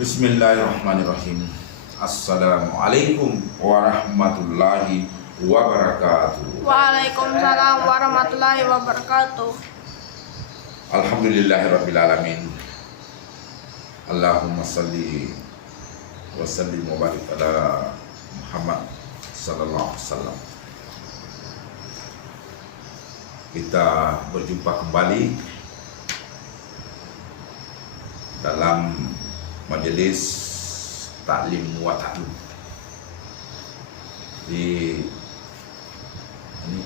Bismillahirrahmanirrahim. Assalamualaikum warahmatullahi wabarakatuh. Waalaikumsalam warahmatullahi wabarakatuh. Alhamdulillahirabbil alamin. Allahumma salli wa sallim wa barik ala Muhammad sallallahu alaihi wasallam. Kita berjumpa kembali dalam majelis taklim wa ta'lum. Ini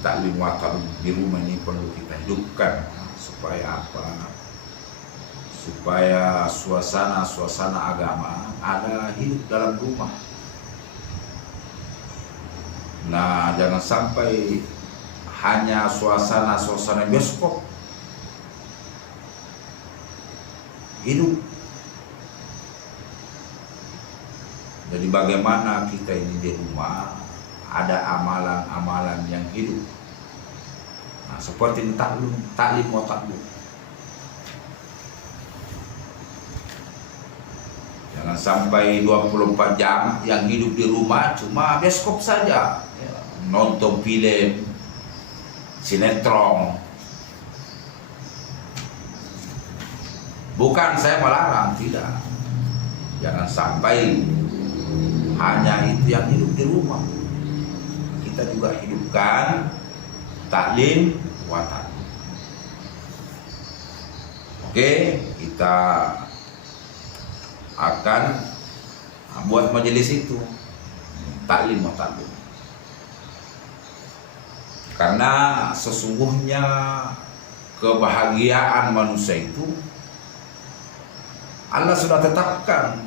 taklim wa ta'lum di rumah ini perlu kita hidupkan. Supaya apa? Supaya suasana agama ada hidup dalam rumah. Nah, jangan sampai hanya suasana bioskop hidup. Jadi bagaimana kita ini di rumah ada amalan-amalan yang hidup. Nah, seperti ini taklim wa ta'lum. Jangan sampai 24 jam yang hidup di rumah cuma bioskop saja, ya, nonton film, sinetron. Bukan saya melarang, tidak. Jangan sampai hanya itu yang hidup di rumah. Kita juga hidupkan taklim wa ta'lum. Oke, kita akan buat majelis itu taklim wa ta'lum. Karena sesungguhnya kebahagiaan manusia itu Allah sudah tetapkan.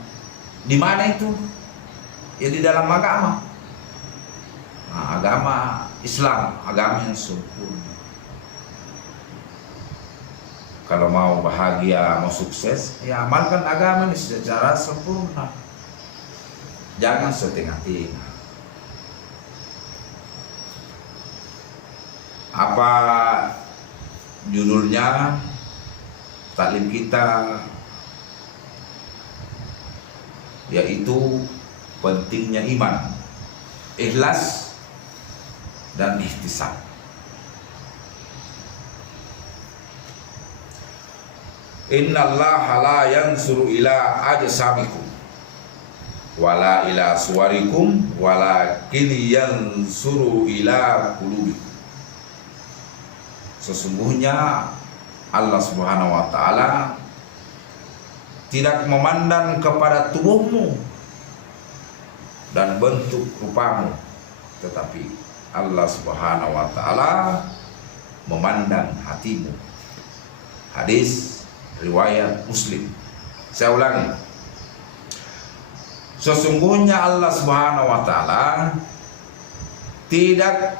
Di mana itu? Ya di dalam agama. Nah, agama Islam, agama yang sempurna. Kalau mau bahagia, mau sukses, ya amalkan agama ini secara sempurna. Jangan setengah-tengah. Apa judulnya taklim kita? Yaitu pentingnya iman, ikhlas, dan ihtisab. Innallaha la yansuru ila ajsamikum wala ila suwarikum walakin yansuru ila qulubikum. Sesungguhnya Allah Subhanahu wa taala tidak memandang kepada tubuhmu dan bentuk rupamu, tetapi Allah Subhanahu wa taala memandang hatimu. Hadis riwayat Muslim. Saya ulangi. Sesungguhnya Allah Subhanahu wa taala tidak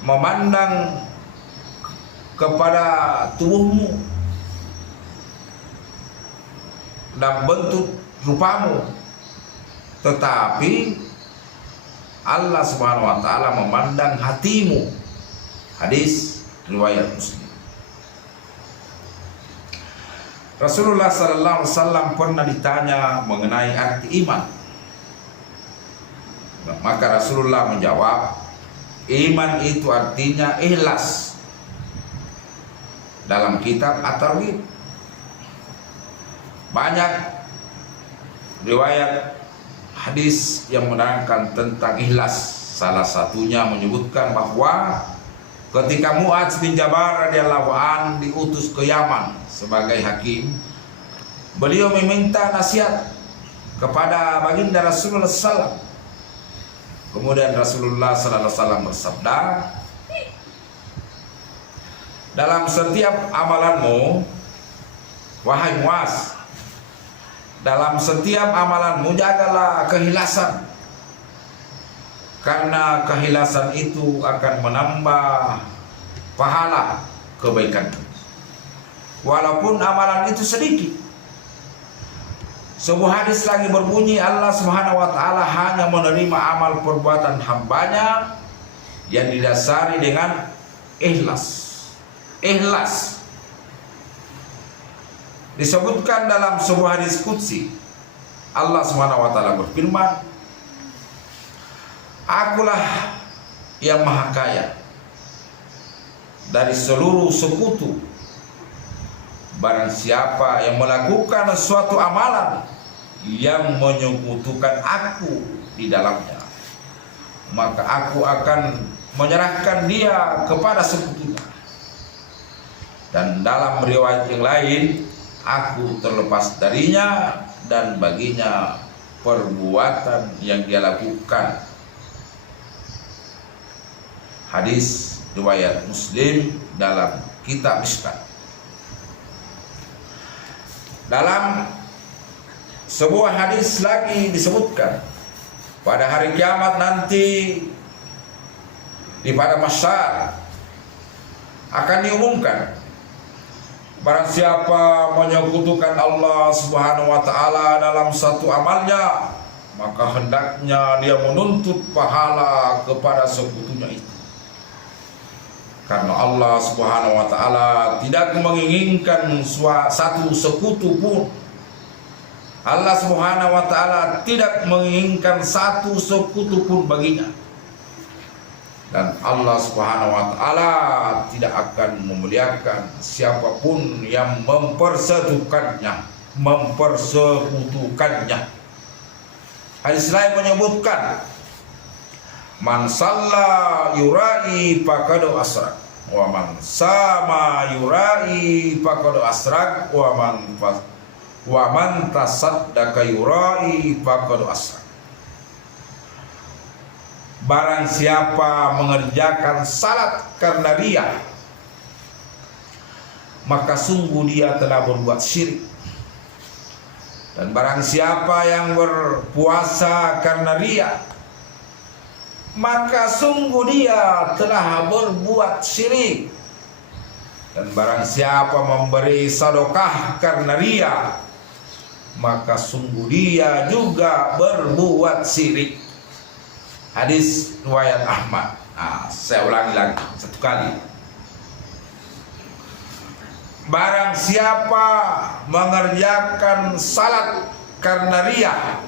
memandang kepada tubuhmu dan bentuk rupamu, tetapi Allah Subhanahu wa taala memandang hatimu. Hadis riwayat Muslim. Rasulullah sallallahu alaihi wasallam pernah ditanya mengenai arti iman. Maka Rasulullah menjawab, iman itu artinya ikhlas. Dalam kitab At-Targhib banyak riwayat hadis yang menerangkan tentang ikhlas. Salah satunya menyebutkan bahwa ketika Mu'adz bin Jabal radhiyallahu an diutus ke Yaman sebagai hakim, beliau meminta nasihat kepada baginda Rasulullah SAW. Kemudian Rasulullah SAW bersabda, dalam setiap amalanmu, wahai Mu'adz, dalam setiap amalanmu jagalah keikhlasan, karena keikhlasan itu akan menambah pahala kebaikan, walaupun amalan itu sedikit. Sebuah hadis lagi berbunyi, Allah Subhanahu wa taala hanya menerima amal perbuatan hambanya yang didasari dengan ikhlas. Disebutkan dalam sebuah hadis qudsi, Allah Subhanahu wa taala berfirman, Akulah yang maha kaya dari seluruh sekutu. Barang siapa yang melakukan suatu amalan yang menyekutukan aku di dalamnya, maka aku akan menyerahkan dia kepada sekutunya. Dan dalam riwayat yang lain, aku terlepas darinya dan baginya perbuatan yang dia lakukan. Hadis riwayat Muslim dalam kitab Mishkat. Dalam sebuah hadis lagi disebutkan, pada hari kiamat nanti di pada masyar akan diumumkan, barang siapa menyekutukan Allah Subhanahu wa taala dalam satu amalnya, maka hendaknya dia menuntut pahala kepada sekutunya itu. Karena Allah Subhanahu wa taala tidak menginginkan satu sekutu pun. Allah Subhanahu wa taala tidak menginginkan satu sekutu pun baginya. Dan Allah Subhanahu wa taala tidak akan memuliakan siapapun yang mempersekutukannya. Hadis lain menyebutkan, Man salla yurai faqad asrak, wa man sama yurai faqad asrak, wa man tasaddaqa yurai faqad asrak. Barang siapa mengerjakan salat karena riya, maka sungguh dia telah berbuat syirik. Dan barang siapa yang berpuasa karena riya, maka sungguh dia telah berbuat syirik. Dan barang siapa memberi sedekah karena riya, maka sungguh dia juga berbuat syirik. Hadis riwayat Ahmad. Saya ulangi lagi satu kali. Barang siapa mengerjakan salat karena riya,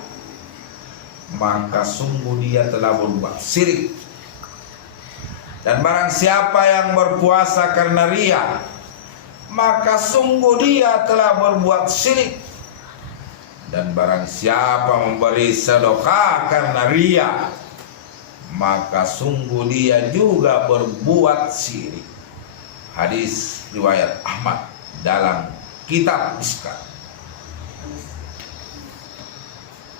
maka sungguh dia telah berbuat syirik. Dan barang siapa yang berpuasa karena riya, maka sungguh dia telah berbuat syirik. Dan barang siapa memberi sedekah karena riya, maka sungguh dia juga berbuat syirik. Hadis riwayat Ahmad dalam kitab Mishkat.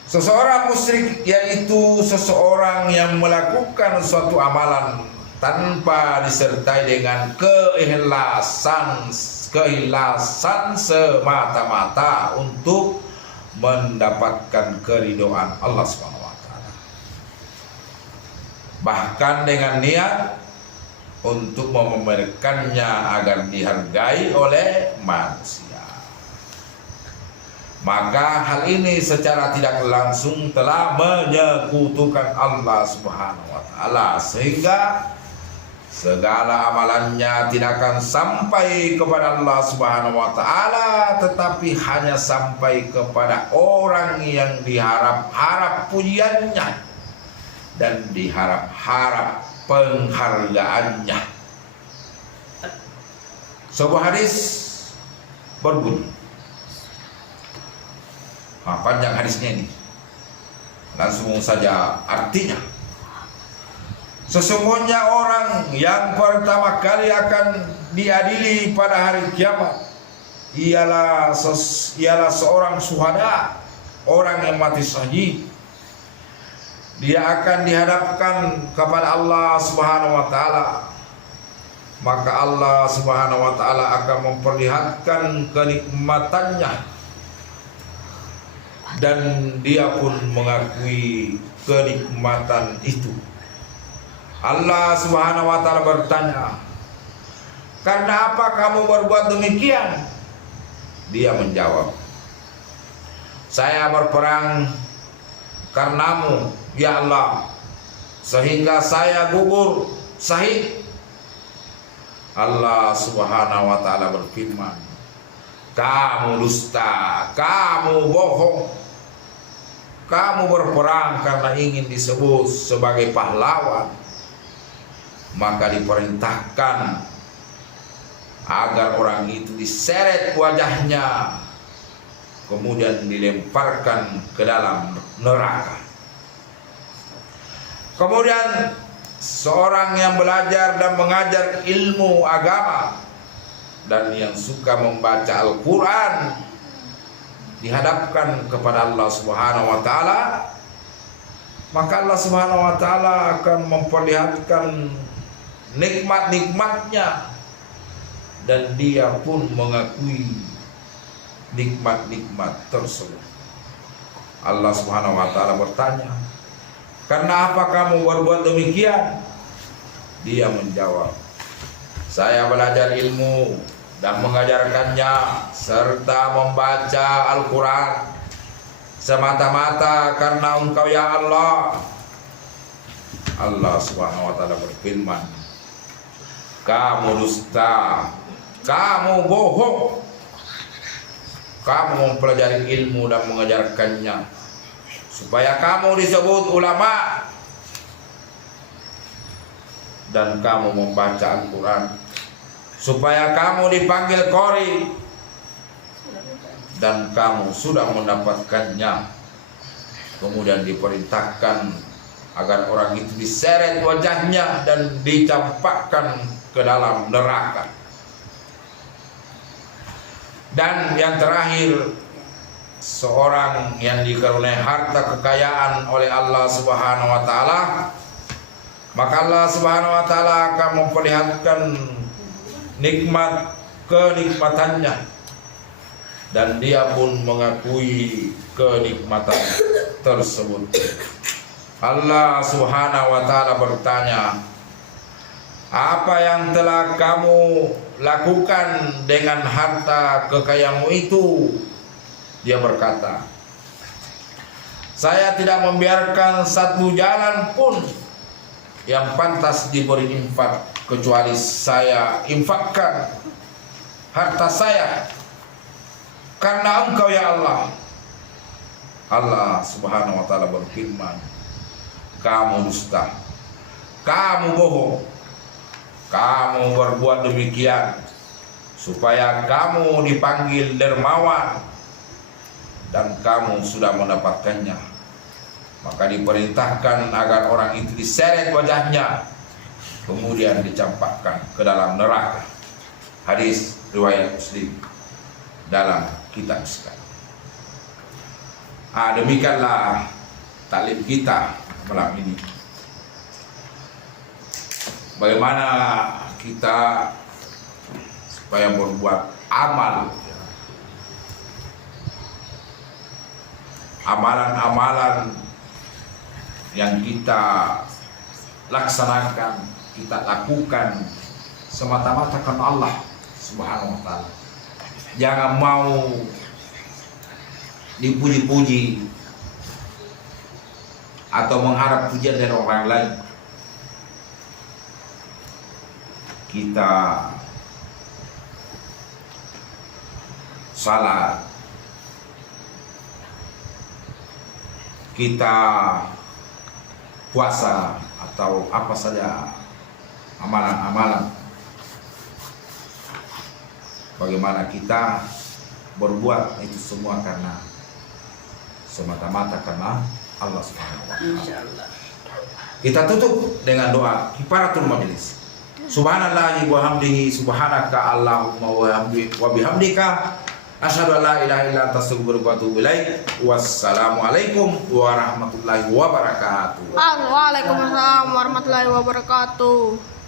Seseorang musyrik yaitu seseorang yang melakukan suatu amalan tanpa disertai dengan keikhlasan semata-mata untuk mendapatkan keridhaan Allah Subhanahu wa taala. Bahkan dengan niat untuk memamerkannya agar dihargai oleh manusia. Maka hal ini secara tidak langsung telah menyekutukan Allah Subhanahu wa taala, sehingga segala amalannya tidak akan sampai kepada Allah Subhanahu wa taala, tetapi hanya sampai kepada orang yang diharap-harap pujiannya dan diharap-harap penghargaannya. Sebuah hadis berbunyi, panjang hadisnya ini, langsung saja artinya. Sesungguhnya orang yang pertama kali akan diadili pada hari kiamat ialah seorang syuhada, orang yang mati syahid. Dia akan dihadapkan kepada Allah Subhanahu wa taala. Maka Allah Subhanahu wa taala akan memperlihatkan kenikmatannya, dan dia pun mengakui kenikmatan itu. Allah Subhanahu wa taala bertanya, "Karena apa kamu berbuat demikian?" Dia menjawab, "Saya berperang karenamu, ya Allah, sehingga saya gugur syahid." Allah Subhanahu wa taala berfirman, "Kamu dusta, kamu bohong. kamu berperang karena ingin disebut sebagai pahlawan, maka diperintahkan agar orang itu diseret wajahnya, kemudian dilemparkan ke dalam neraka. Kemudian seorang yang belajar dan mengajar ilmu agama dan yang suka membaca Al-Quran dihadapkan kepada Allah Subhanahu wa Ta'ala, maka Allah Subhanahu wa Ta'ala akan memperlihatkan nikmat-nikmatnya, dan dia pun mengakui nikmat-nikmat tersebut. Allah Subhanahu wa Ta'ala bertanya, "Karena apa kamu berbuat demikian?" Dia menjawab, "Saya belajar ilmu dan mengajarkannya serta membaca Al-Quran semata-mata karena Engkau ya Allah." Allah Subhanahu wa Ta'ala berfirman, "Kamu dusta, kamu bohong. Kamu mempelajari ilmu dan mengajarkannya supaya kamu disebut ulama, dan kamu membaca Al-Quran supaya kamu dipanggil qori, dan kamu sudah mendapatkannya." Kemudian diperintahkan agar orang itu diseret wajahnya dan dicampakkan ke dalam neraka. Dan yang terakhir, seorang yang dikaruniai harta kekayaan oleh Allah Subhanahu wa Ta'ala, maka Allah Subhanahu wa Ta'ala akan memperlihatkan nikmat kenikmatannya, dan dia pun mengakui kenikmatan tersebut. Allah Subhanahu wa Ta'ala bertanya, "Apa yang telah kamu lakukan dengan harta kekayaanmu itu?" Dia berkata, "Saya tidak membiarkan satu jalan pun yang pantas diberi infak, kecuali saya infakkan harta saya karena Engkau ya Allah." Allah Subhanahu wa Ta'ala berfirman, "Kamu dusta, kamu bohong. Kamu berbuat demikian supaya kamu dipanggil dermawan, dan kamu sudah mendapatkannya." Maka diperintahkan agar orang itu diseret wajahnya, kemudian dicampakkan ke dalam neraka. Hadis riwayat Muslim dalam kitab sekarang. Demikianlah taklim kita malam ini. Bagaimana kita supaya berbuat amal, amalan-amalan yang kita laksanakan, kita lakukan semata-mata karena Allah Subhanahu wa Ta'ala. Jangan mau dipuji-puji atau mengharap pujian dari orang lain. Kita salat, kita puasa, atau apa saja amalan-amalan, bagaimana kita berbuat itu semua karena semata-mata karena Allah Subhanahu wa Ta'ala. Kita tutup dengan doa kifaratul majelis. Subhanallahi wa hamdihi, subhanaka Allahumma wa bihamdika, asyhadu an la ilaha illa anta astaghfiruka wa atubu ilaik. Wassalamualaikum warahmatullahi wabarakatuh. Waalaikumsalam warahmatullahi wabarakatuh.